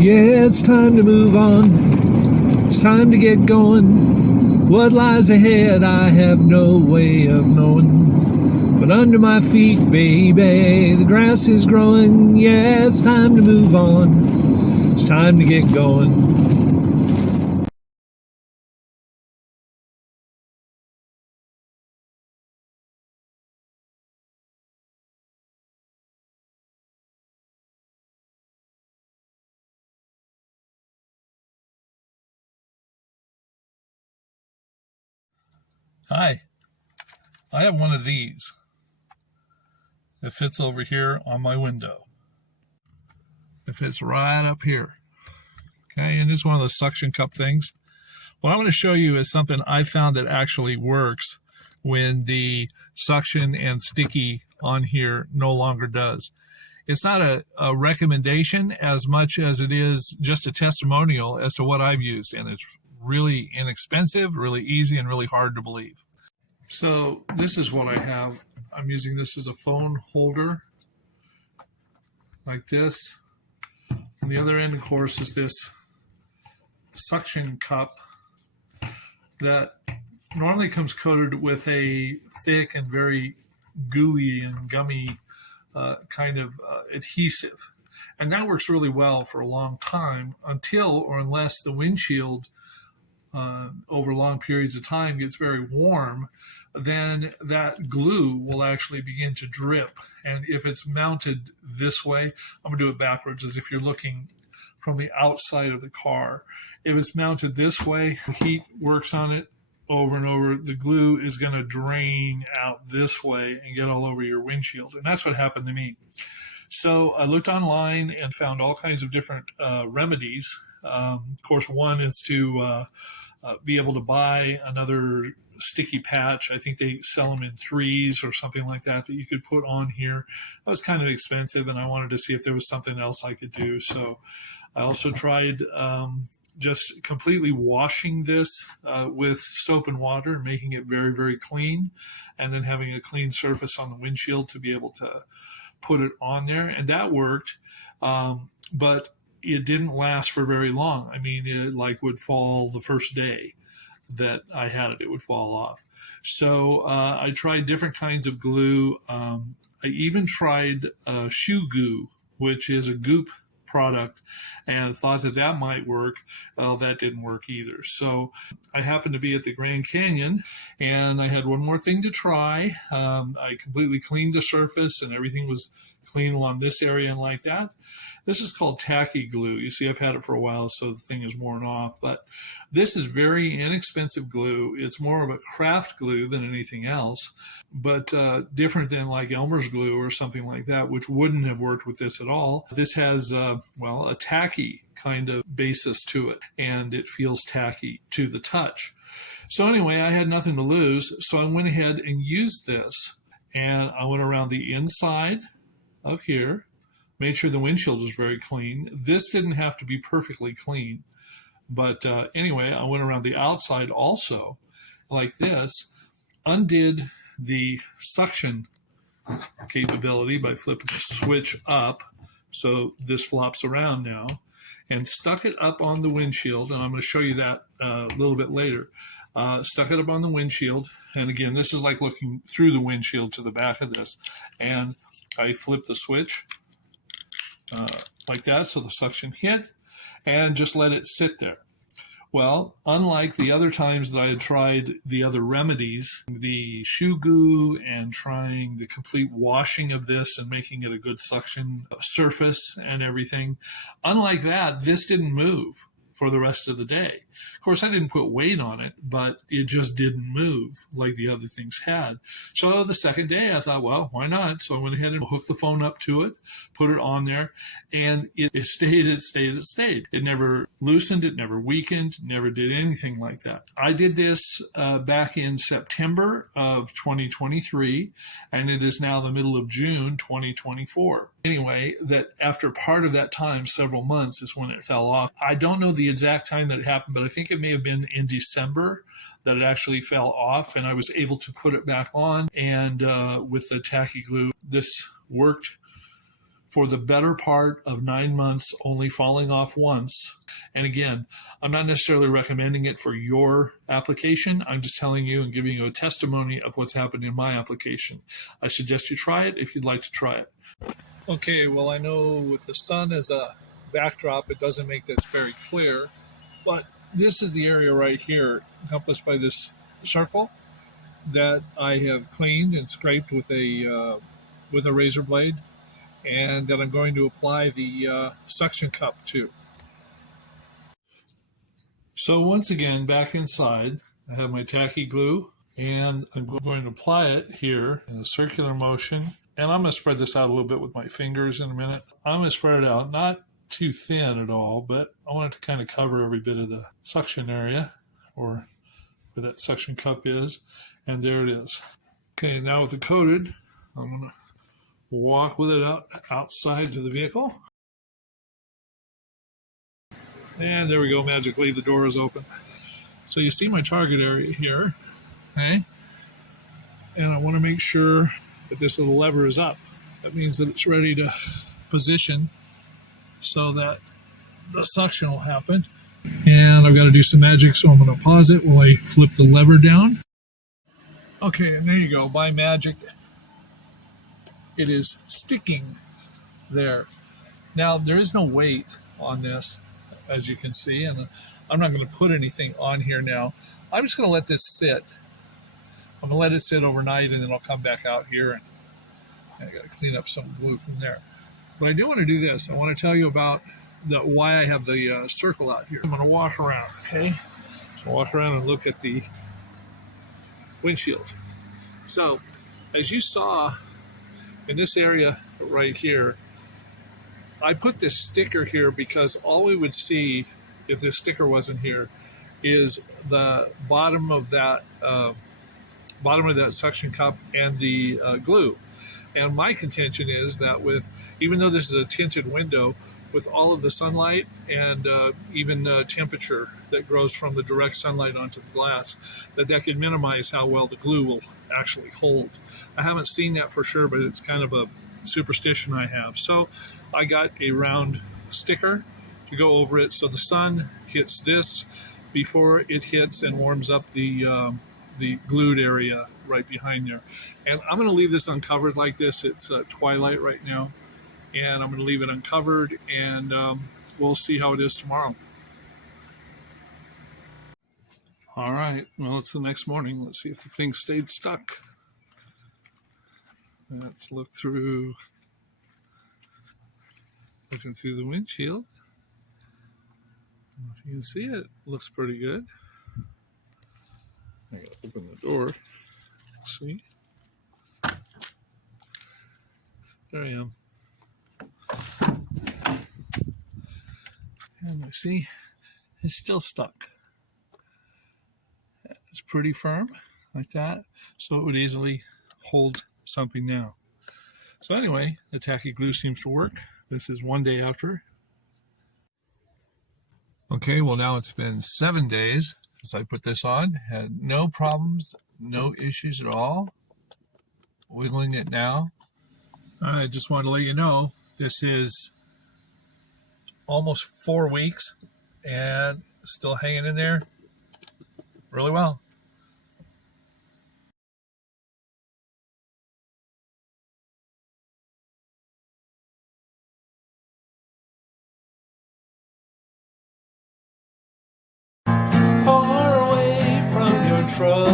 Yeah, it's time to move on. It's time to get going. What lies ahead, I have no way of knowing. But under my feet, baby, the grass is growing. Yeah, it's time to move on. It's time to get going. Hi, I have one of these. It fits over here on my window. It fits right up here. Okay, and it's one of those suction cup things. What I'm going to show you is something I found that actually works when the suction and sticky on here no longer does. It's not a recommendation as much as it is just a testimonial as to what I've used, and it's really inexpensive, really easy, and really hard to believe. So this is what I have. I'm using this as a phone holder, like this. On the other end, of course, is this suction cup that normally comes coated with a thick and very gooey and gummy kind of adhesive. And that works really well for a long time until or unless the windshield over long periods of time gets very warm, then that glue will actually begin to drip. And if it's mounted this way, I'm going to do it backwards as if you're looking from the outside of the car. If it's mounted this way, the heat works on it over and over. The glue is going to drain out this way and get all over your windshield. And that's what happened to me. So I looked online and found all kinds of different remedies. Of course, one is to be able to buy another sticky patch. I think they sell them in threes or something like that you could put on here. That was kind of expensive, and I wanted to see if there was something else I could do. So I also tried just completely washing this with soap and water, making it very, very clean, and then having a clean surface on the windshield to be able to put it on there. And that worked, but it didn't last for very long. I mean, it would fall the first day that I had it, it would fall off. So I tried different kinds of glue. I even tried shoe goo, which is a goop product, and thought that might work. Well, that didn't work either. So I happened to be at the Grand Canyon, and I had one more thing to try. I completely cleaned the surface, and everything was clean along this area and like that. This is called Tacky glue. You see, I've had it for a while, so the thing is worn off. But this is very inexpensive glue. It's more of a craft glue than anything else, but different than like Elmer's glue or something like that, which wouldn't have worked with this at all. This has, a tacky kind of basis to it, and it feels tacky to the touch. So anyway, I had nothing to lose, so I went ahead and used this, and I went around the inside of here, made sure the windshield was very clean. This didn't have to be perfectly clean, but anyway, I went around the outside also, like this, undid the suction capability by flipping the switch up, so this flops around now, and stuck it up on the windshield, and I'm going to show you that a little bit later. Stuck it up on the windshield, and again, this is like looking through the windshield to the back of this, and I flipped the switch like that, so the suction hit, and just let it sit there. Well, unlike the other times that I had tried the other remedies, the shoe goo and trying the complete washing of this and making it a good suction surface and everything, unlike that, this didn't move for the rest of the day. Of course, I didn't put weight on it, but it just didn't move like the other things had. So the second day, I thought, well, why not? So I went ahead and hooked the phone up to it, put it on there, and it stayed. It never loosened, it never weakened, never did anything like that. I did this back in September of 2023, and it is now the middle of June 2024. Anyway, that after part of that time, several months, is when it fell off. I don't know the exact time that it happened, but I think it may have been in December that it actually fell off, and I was able to put it back on. And with the tacky glue, this worked for the better part of 9 months, only falling off once. And again, I'm not necessarily recommending it for your application. I'm just telling you and giving you a testimony of what's happened in my application. I suggest you try it if you'd like to try it. Okay, well, I know with the sun as a backdrop, it doesn't make this very clear, but this is the area right here, encompassed by this circle, that I have cleaned and scraped with a razor blade, and that I'm going to apply the suction cup to. So once again, back inside, I have my tacky glue, and I'm going to apply it here in a circular motion. And I'm going to spread this out a little bit with my fingers in a minute. I'm going to spread it out, not too thin at all, but I want it to kind of cover every bit of the suction area, or where that suction cup is. And there it is. Okay, now with it coated, I'm going to walk with it outside to the vehicle. And there we go, magically the door is open. So you see my target area here, okay? And I want to make sure that this little lever is up. That means that it's ready to position so that the suction will happen. And I've got to do some magic, so I'm going to pause it while I flip the lever down. Okay, and there you go. By magic, it is sticking there. Now, there is no weight on this, as you can see, and I'm not going to put anything on here now. I'm just going to let this sit. I'm going to let it sit overnight, and then I'll come back out here, and I got to clean up some glue from there. But I do want to do this. I want to tell you about why I have the circle out here. I'm going to walk around, okay? So walk around and look at the windshield. So, as you saw in this area right here, I put this sticker here because all we would see if this sticker wasn't here is the bottom of that suction cup and the glue. And my contention is that even though this is a tinted window, with all of the sunlight and even temperature that grows from the direct sunlight onto the glass, that could minimize how well the glue will actually hold. I haven't seen that for sure, but it's kind of a superstition I have. So I got a round sticker to go over it so the sun hits this before it hits and warms up the glued area right behind there. And I'm going to leave this uncovered like this. It's twilight right now, and I'm going to leave it uncovered, and we'll see how it is tomorrow. All right, well, it's the next morning. Let's see if the thing stayed stuck. Let's look through, looking through the windshield. I don't know if you can see it. Looks pretty good. I gotta open the door. See? There I am. And I see it's still stuck. It's pretty firm, like that, so it would easily hold something now. So anyway, the tacky glue seems to work. This is one day after. Okay, well now it's been 7 days since I put this on. Had no problems, no issues at all. Wiggling it now. I just wanted to let you know this is almost 4 weeks and still hanging in there really well. Far away from your truck,